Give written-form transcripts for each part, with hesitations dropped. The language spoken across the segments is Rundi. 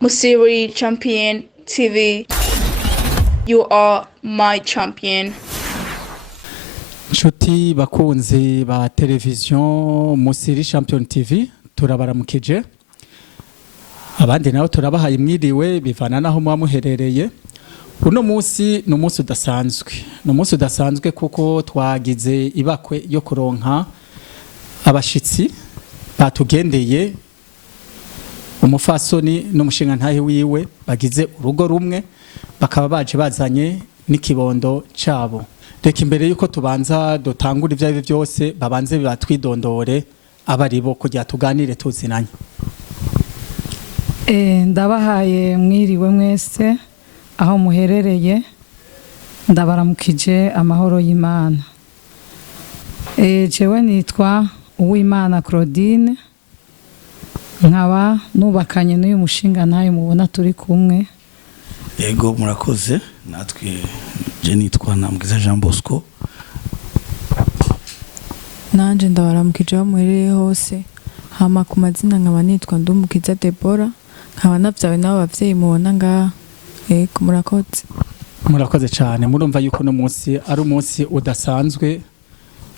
Musiri Champion TV. You are my champion. Nshuti bakunzi ba televiziyo Musiri Champion TV turabaramukije. Abandi nabo turabahaye mwiriwe bivana naho muba muherereye. Uno munsi ni umunsi udasanzwe. Ni umunsi udasanzwe kuko twagize ibakwe yo kuronka abashitsi batugendeye umufasoni n'umushinga ntahe wiwe bagize urugo rumwe bakaba baje bazanye n'ikibondo cabo. Reka imbere yuko tubanza dutangura ivyo byose babanze batwidondore abaribo kugira tuganire tuzinanye. Ndabahaye mwiriwe mwese aho muherereye ndabaramukije amahoro y'Imana. Jewe nitwa Uwimana Claudine nkaba nubakanye n'uyu mushinga ntayo mubona turi kumwe. Yego murakoze natwe je nitwa Namwiza Jean Bosco. Nanje ndabaramukije aho muherereye hose hama ku mazina nkaba nitwa Ndumukiza Deborah nkaba navyawe n'abo bavyeyi mubona ngaha. Yego murakoze. Murakoze cyane murumva yuko no munsi ari umunsi udasanzwe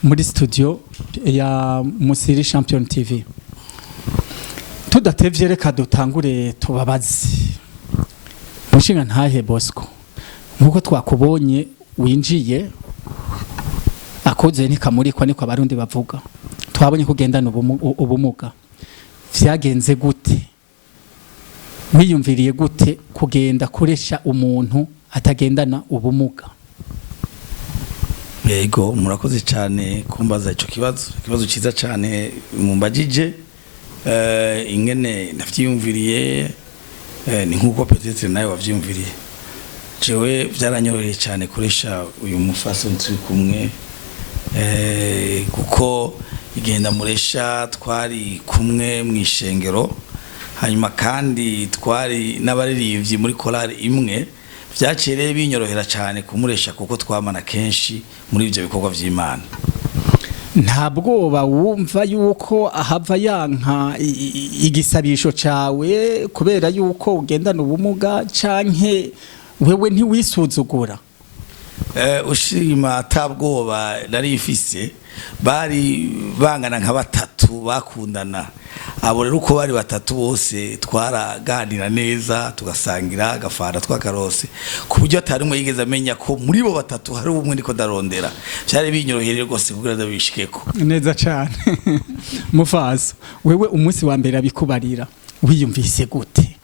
muri studio ya Musiri Champion TV. Tudatevye reka dutangure tubabazi. Mushinga ntahe Bosco. Nkuko twakubonye winjiye akoze nikamurikwa niko abarundi bavuga. Twabonye kugendana ubumuga. Vyagenze gute? Mwiyumviriye gute kugenda kuresha umuntu atagendana ubumuga? Yego murakoze cyane kumbaza ico kibazo ciza cyane mumbajije. Ingene navyiyumviriye ni nkuko peut-être nayo wavyiyumviriye. Jewe vyaranyoreye cyane kuresha uyu mufasoni turi kumwe kuko igenda muresha twari kumwe mwishengero hanyuma kandi twari n'abaririmbyi muri korali imwe vyacereye binyorohera cyane kumuresha kuko twamana kenshi muri ivyo bikorwa vy'Imana. Ntabwo bawumva yuko ahava yanka igisabisho cawe kubera yuko ugendana ubumuga canke wewe ntiwisuzugura? Ushima atabwoba nari ifise bari bangana nka batatu bakundana. Abo rero uko bari batatu bose twaraganira neza tugasangira agafara twakarose ku buryo atari umwe yigeze amenya ko muri bo batatu hari umwe niko darondera. Cyari binyorohereye rwose kugira ndabishikeko. Neza cyane. Mufaso wewe umunsi wa mbere abikubarira wiyumvise gute?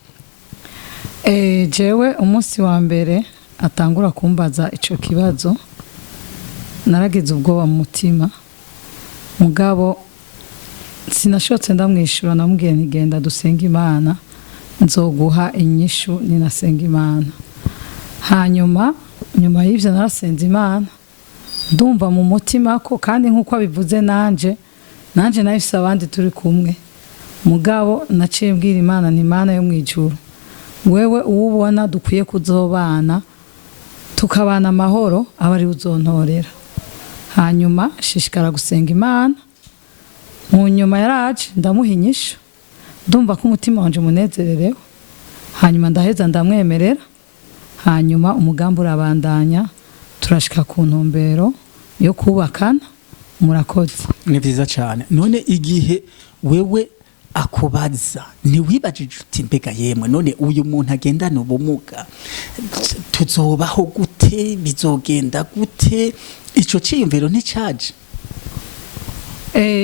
Jewe umunsi wa mbere atangura kumbaza ico kibazo naragize ubwoba mu mutima mugabo sinashotse ndamwishura namubwiye ntigenda dusenga Imana nzoguha inyishu ninasenga Imana. Hanyuma nyuma y'ivyo narasenze Imana ndumva mu mutima ko kandi nkuko abivuze nanje nahise abandi turi kumwe mugabo naciye mbwira Imana ni Imana yo mwijuru wewe uwubona dukwiye kuzobana tukabana amahoro abari uzontorera. Hanyuma shishikara gusenga Imana mu nyuma yaraje ndamuhinyisha ndumva ko umutima wanje munezererewe hanyuma ndaheza ndamwemerera hanyuma umugambi urabandanya turashika ku ntumbero yo kubakana. Murakoze. Ni vyiza cyane. None igihe wewe akubaza ntiwibajije uti mbega yemwe none uyu muntu agendana ubumuga tuzobaho gute bizogenda gute? Ico ciyumviro nticaje?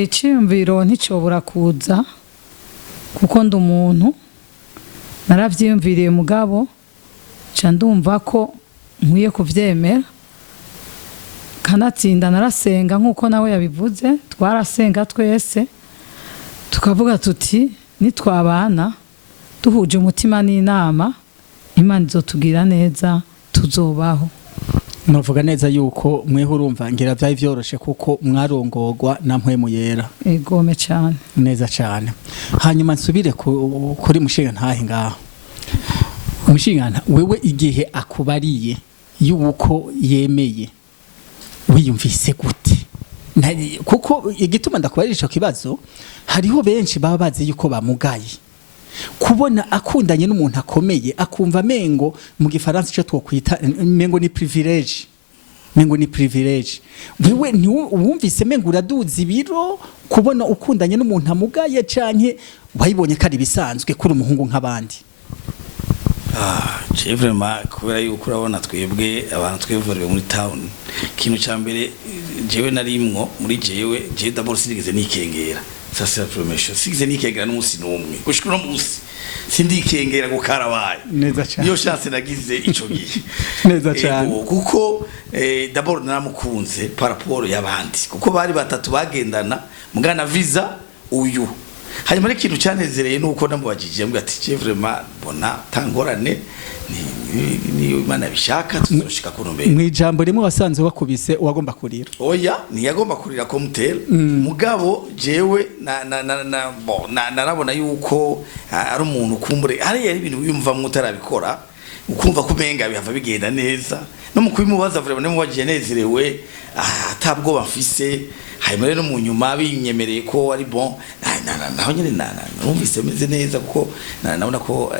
Ciyumviro nticobora kuza kuko ndi umuntu naravyiyumviriye mugabo ca ndumva ko nkwiye kuvyemera kanatsinda narasenga nkuko nawe yabivuze twarasenga twese tukavuga tuti nitwabana duhuje umutima n'inama Imana izotugira neza tuzobaho. Novuga neza yuko mweho urumva ngira vyayi vyoroshe kuko mwarongorwa na mpwemu yera. Egome cyane. Neza cyane. Hanyuma nsubire kuri mushinga ntahe ngaho. Mushinga wewe igihe akubariye yuko yemeye wiyumvise gute? Kuko igituma ndakubarira ico kibazo hariho benshi baba bazi yuko bamugaye kubona akundanye n'umuntu akomeye akumva mengo mu gifaransa cyo twokwita mengo ni privilege wewe ni wumvise mengo uraduza ibiro kubona ukundanye n'umuntu amugaye canke wayibonye kari bisanzwe kuri umuhungu nk'abandi? Je vraiment kubera yuko urabona twebwe abantu twevuriwe muri town kintu ca mbere jewe narimwo muri jewe d'abord sinigeze nikengera ça c'est la première chose sinigeze nikengera n'umunsi n'umwe gushika no munsi sindikengera gukarabaye neza cyane niyo chance nagize ico gihe neza cyane kuko d'abord naramukunze par rapport y'abandi kuko bari batatu bagendana mugana visa uyu hanyuma ikintu cyanezereye nuko namubajije mbwa ati je vraiment bona tangorane ni Imana bishaka tuzoshika kunombe mwijambo rimwe wasanze wakubise wagomba kurira oya ntiyagomba kurira ko mutera mugabo jewe narabona yuko ari umuntu kumbure ari ibintu yumva mutarabikora ukumva kumenga bihava bigenda neza no mu kubimubaza vraiment namubajije nezerewe atabwo bafise hanyuma rero mu nyuma binyemereye ko ari bon naho nyine numvise meze neza kuko nabona ko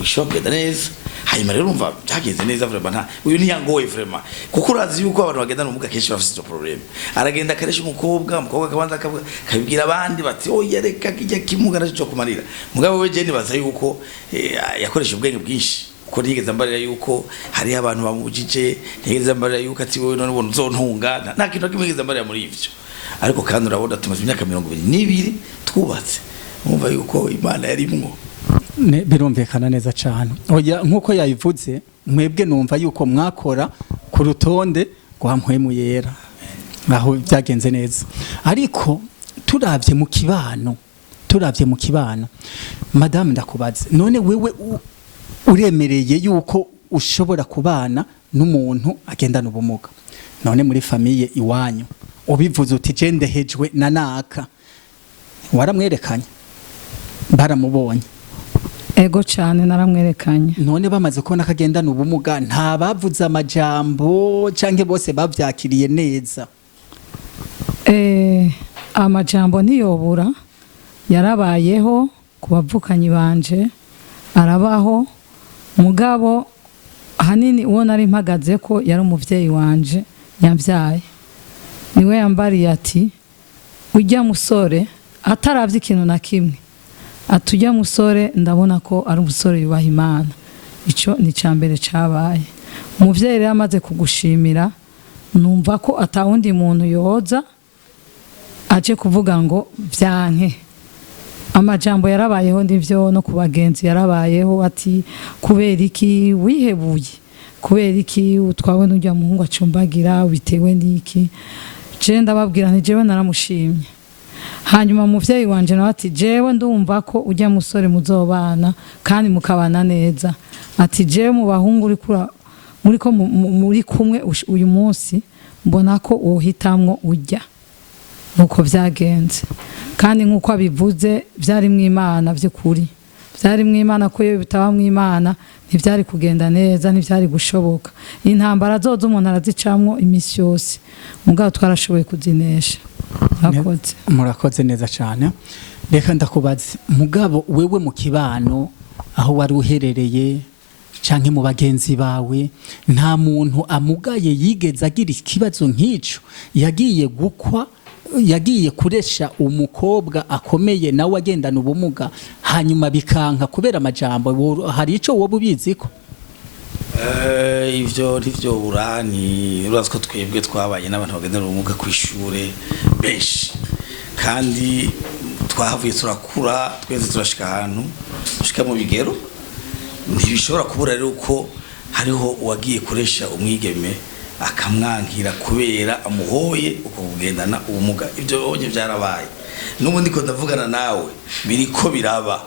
bishobora neza hanyuma rero umva byagenze neza vraiment uyu ni yangoye vraiment kuko urazi yuko abantu bagenda n'umuga kenshi bafite izo problem aragenda akaresha umukobwa akabanza akabibwira abandi bati oya reka kijya kimugana cyo kumarira mugabo we je nibaza yuko yakoresha ubwenge bwinshi ko nigeze mbarira yuko hari abantu bamubujije nigeze mbarira yuko ati wowe none uzontunga nta kintu kimwigeze mbarira muri ivyo ariko kandi urabona tumaze imyaka 22 twubatse umva yuko Imana yarimwo birumvikana neza cyane oya nkuko yayivuze mwebwe numva yuko mwakora ku rutonde rwa mpwemu yera aho byagenze neza ariko turavye mu kibano madame ndakubaze none wewe uremereye yuko ushobora kubana n'umuntu agendana ubumuga none muri famiye iwanyu ubivuze uti je ndehejwe na naka waramwerekanye baramubonye ego cyane naramwerekanye none bamaze kubona kagendana ubumuga nta bavuze amajambo canke bose bavyakiriye neza amajambo ntiyobura yarabayeho kubavukanyi banje arabaho mugabo hanini uwo nari mpagaze ko yari umuvyeyi wanje yamvyaye niwe yambariye ati ujya musore ataravye ikintu na kimwe atujya musore ndabona ko ari umusore yubaha Imana ico ni cambere cabaye umuvyeyi rero amaze kugushimira numva ko atawundi muntu yoza aje kuvuga ngo vyanke amajambo yarabayeho ndivyo no kubagenzi yarabayeho ati kubera iki wihebuye kubera iki utwawe n'ujya muhungu acumbagira bitewe n'iki je ndababwira nti jewe naramushimye hanyuma umuvyeyi wanje nawe ati jewe ndumva ko ujya musore muzobana kandi mukabana neza ati jewe mu bahungu muri kumwe uyu munsi mbona ko wohitamwo ujya nuko vyagenze kandi nkuko abivuze byari mw'Imana by'ukuri byari mw'Imana ko iyo bitaba mw'Imana ntivyari kugenda neza ntivyari gushoboka intambara zozo umuntu arazicamwo imisi yose mugabo twarashoboye kuzinesha murakoze neza cyane reka ndakubaze mugabo wewe mu kibano aho wari uherereye canke mu bagenzi bawe nta muntu amugaye yigeze agira ikibazo nk'ico yagiye kuresha umukobwa akomeye nawe agendana ubumuga hanyuma bikanka kubera amajambo hari ico wowe ubiziko ivyo ntivyo burani urazi ko twebwe twabaye n'abantu bagendana ubumuga ku ishure benshi kandi twahavuye turakura twese turashika ahantu dushika mu bigero ntibishobora kubura rero uko hariho uwagiye kuresha umwigeme akamwankira kubera amuhoye uko kugendana ubumuga ibyo bonye byarabaye n'ubundi ko ndavugana nawe biriko biraba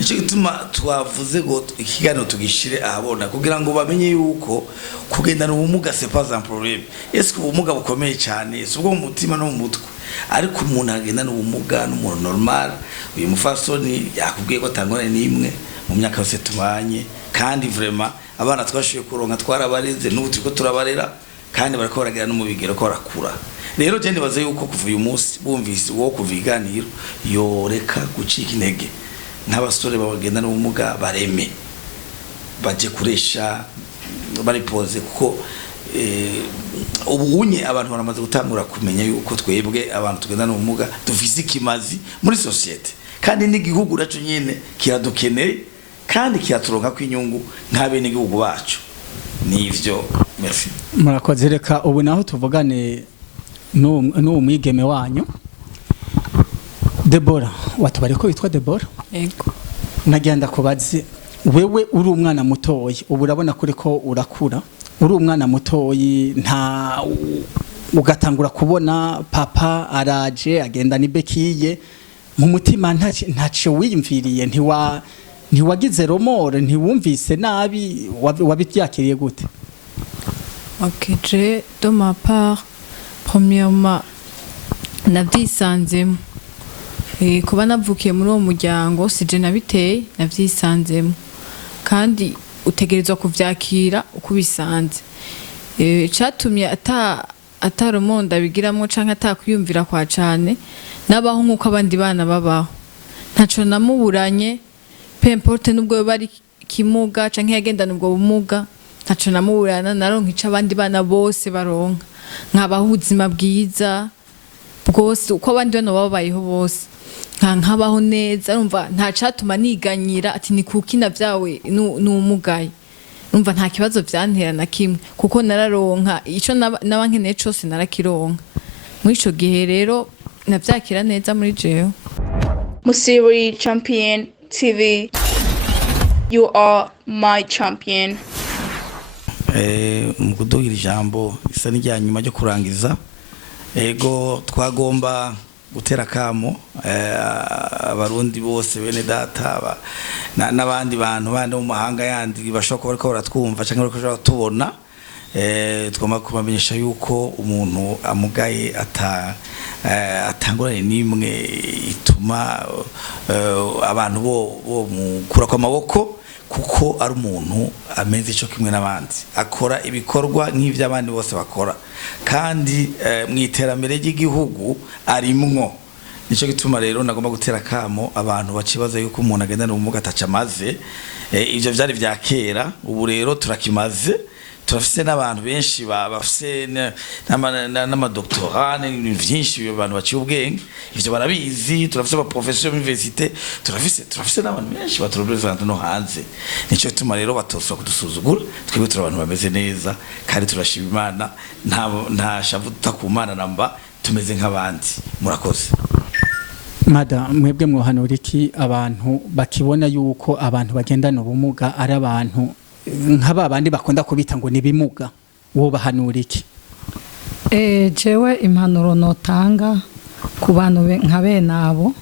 icyo gituma twavuze ngo ikiganiro tugishire ahabona kugira ngo bamenye yuko kugendana ubumuga c'est pas un problème est-ce que ubumuga bukomeye cyane si ubwo mu mutima no mu mutwe ariko umuntu agendana ubumuga n'umuntu normal uyu mufasoni yakubwiye ko tangorane n'imwe mu myaka yose tubanye kandi vraiment abana twashoboye kuronka twarabareze n'ubu turiko turabarera kandi barako baragira no mu bigero ko barakura rero je ndibaza yuko kuva uyu munsi bumvise wo kuviganiro yoreka gucika intege nk'abasore bagendana ubumuga bareme baje kuresha baripoze kuko ubunye abantu baramaze gutangura kumenya yuko twebwe abantu tugendana ubumuga dufise ikimazi muri societe kandi n'igihugu naco nyene kiradukeneye kandi kiraturonka kw'inyungu nk'abene igihugu bacu nivyo. Merci. Murakoze. Reka ubu naho tuvugane n'uwo mwigeme wanyu Debora. Watubari ko witwa Debora? Yego. Nagenda kubazi wewe uri umwana mutoyi ubu urabona kuri ko urakura uri umwana mutoyi nta ugatangura kubona papa araje agenda nibekiye mu mutima ntace wiyumviriye ntiwagize romore ntiwumvise nabi wabityakiriye gute? Ok, je de ma part premièrement navyisanzemo kuba navukiye muri uwo muryango sije nabiteye navyisanzemo kandi utegerezwa kuvyakira uko bisanze. Catumye ataromonda bigiramwo canke atakuyumvira kwa cane nabaho nkuko abandi bana babaho ntaco namuburanye peu importe nubwo bari kimuga canke yagendana ubwo bumuga ntaco namuburana naronka ico abandi bana bose baronka nkabaho ubuzima bwiza bwose uko abandi bana babayeho bose nkabaho neza urumva nta catuma niganyira ati ni kukina vyawe n'umugaye urumva nta kibazo vyantera na kimwe kuko nararonka ico nabankeneye cose narakironka muri ico gihe rero navyakira neza muri jewe. Musiri Champion TV, you are my champion. Mu kudugira ijambo isa n'ijya nyuma ryo kurangiza ego twagomba gutera kamo abarundi bose bene data n'abandi bantu bandi mu mahanga yandi bashobora kuba bariko baratwumva cyangwa bariko baratubona twagomba kubamenyesha yuko umuntu amugaye atangorane n'imwe ituma abantu bo mukura kwa maboko kuko ari umuntu ameze ico kimwe n'abandi akora ibikorwa nk'ivy'abandi bose bakora kandi mu iterambere ry'igihugu arimwo. Nico gituma rero nagomba gutera kamo abantu bacibaza yuko umuntu agendana ubumuga ataca maze ivyo vyari vya kera ubu rero turakimaze turafise n'abantu benshi bafise n'amadoktora n'ibintu vyinshi abantu baciye ubwenge ivyo barabizi turafise aba professeur université turafise n'abantu benshi baturepresenta no hanze. Nico gituma rero batoswa kudusuzugura twebwe turi abantu bameze neza kandi turashima Imana nta shavu tutakumana namba tumeze nk'abandi. Murakoze. Mada mwebwe mwohanura iki abantu bakibona yuko abantu bagendana ubumuga ari abantu nk'aba bandi bakunda kubita ngo nibimuga wo bahanura iki? Jewe impanuro notanga ku bantu nka bene abo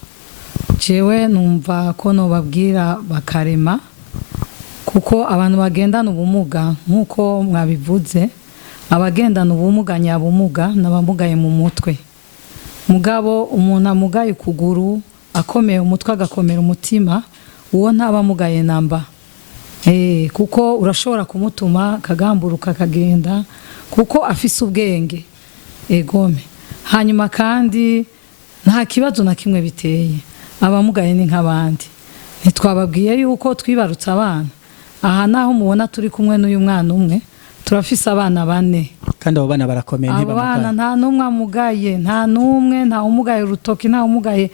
jewe numva ko nobabwira bakarema kuko abantu bagendana ubumuga nkuko mwabivuze abagendana ubumuga nyabumuga n'abamugaye mu mutwe mugabo umuntu amugaye ukuguru akomeye umutwe agakomera umutima uwo ntabamugaye namba kuko urashobora kumutuma kagamburuka kagenda kuko afise ubwenge egome hanyuma kandi nta kibazo na kimwe biteye abamugaye ni nk'abandi ntitwababwiye yuko twibarutse abana aha naho mubona turi kumwe n'uyu mwana umwe turafise abana 4 kandi abo bana barakomeye ntibamugaye abana nta numwe amugaye nta numwe nta umugaye urutoki nta umugaye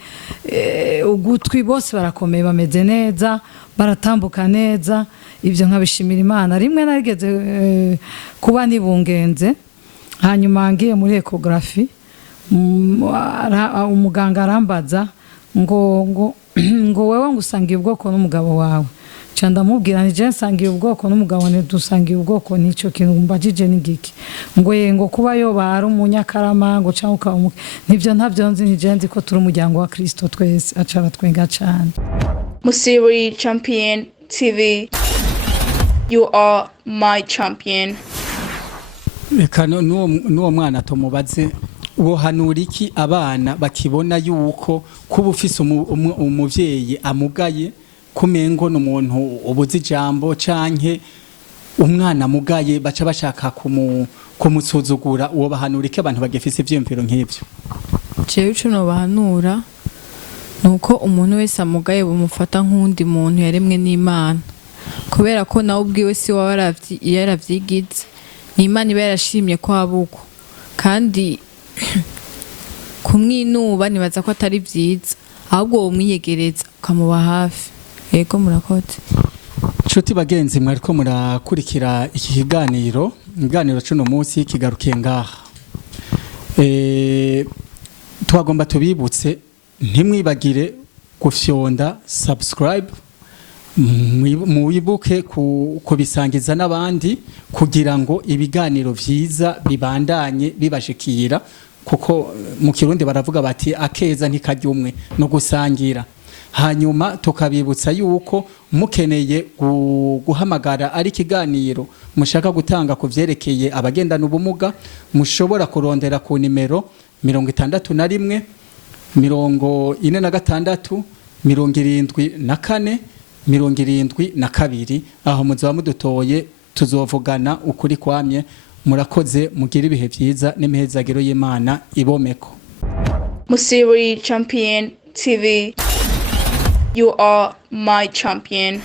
ugutwi bose barakomeye bameze neza baratambuka neza ivyo nkabishimira Imana. Rimwe narigeze kuba nibungenze hanyuma ngiye muri ecography umuganga arambaza ngo wewe ngusangiye ubwoko n'umugabo wawe canda mubwira ni je nsangiye ubwoko n'umugabo ne dusangiye ubwoko nico kintu mbajije n'igiki ngo kuba yo bari umunyakarama ngo canka nivyo ntavyo nzi nije nzi ko turi umuryango wa Kristo twese acara twenga cyane. Musiri Champion TV, you are my champion. Reka n'uwo mwana tumubaze wo hanura iki abana bakibona yuko kuba ufise umuvyeyi amugaye kumengo n'umuntu ubuzi jambo canke umwana mugaye baca bashaka kumusuzugura uwo bahanura iki abantu bagifise ivyumviro nk'ivyo? Jewe ico no bahanura nuko umuntu wese amugaye bumufata nk'undi muntu yaremwe n'Imana, kubera ko nawe ubwiwe si wawe yaravyigize, Imana iba yarashimye ko abuko, kandi kumwinuba nibaza ko atari vyiza, ahubwo womwiyegereza ukamuba hafi. Yego murakoze. Nshuti bagenzi, mwariko murakurikira iki kiganiro cuno munsi kigarukiye ngaha. Twagomba tubibutse ntimwibagire gufyonda subscribe, muwibuke kubisangiza n'abandi kugira ngo ibiganiro vyiza bibandanye bibashikira, kuko mu Kirundi baravuga bati akeza ntikarya umwe no gusangira. Hanyuma tukabibutsa yuko mukeneye guhamagara ari kiganiro mushaka gutanga kuvyerekeye abagendana ubumuga, mushobora kurondera ku nimero 61 46 74 72, aho muzaba mudutoye tuzovugana ukuri kwamye. Murakoze, mugira ibihe vyiza n'imihezagiro y'Imana ibomeko. Musiri Champion TV, you are my champion.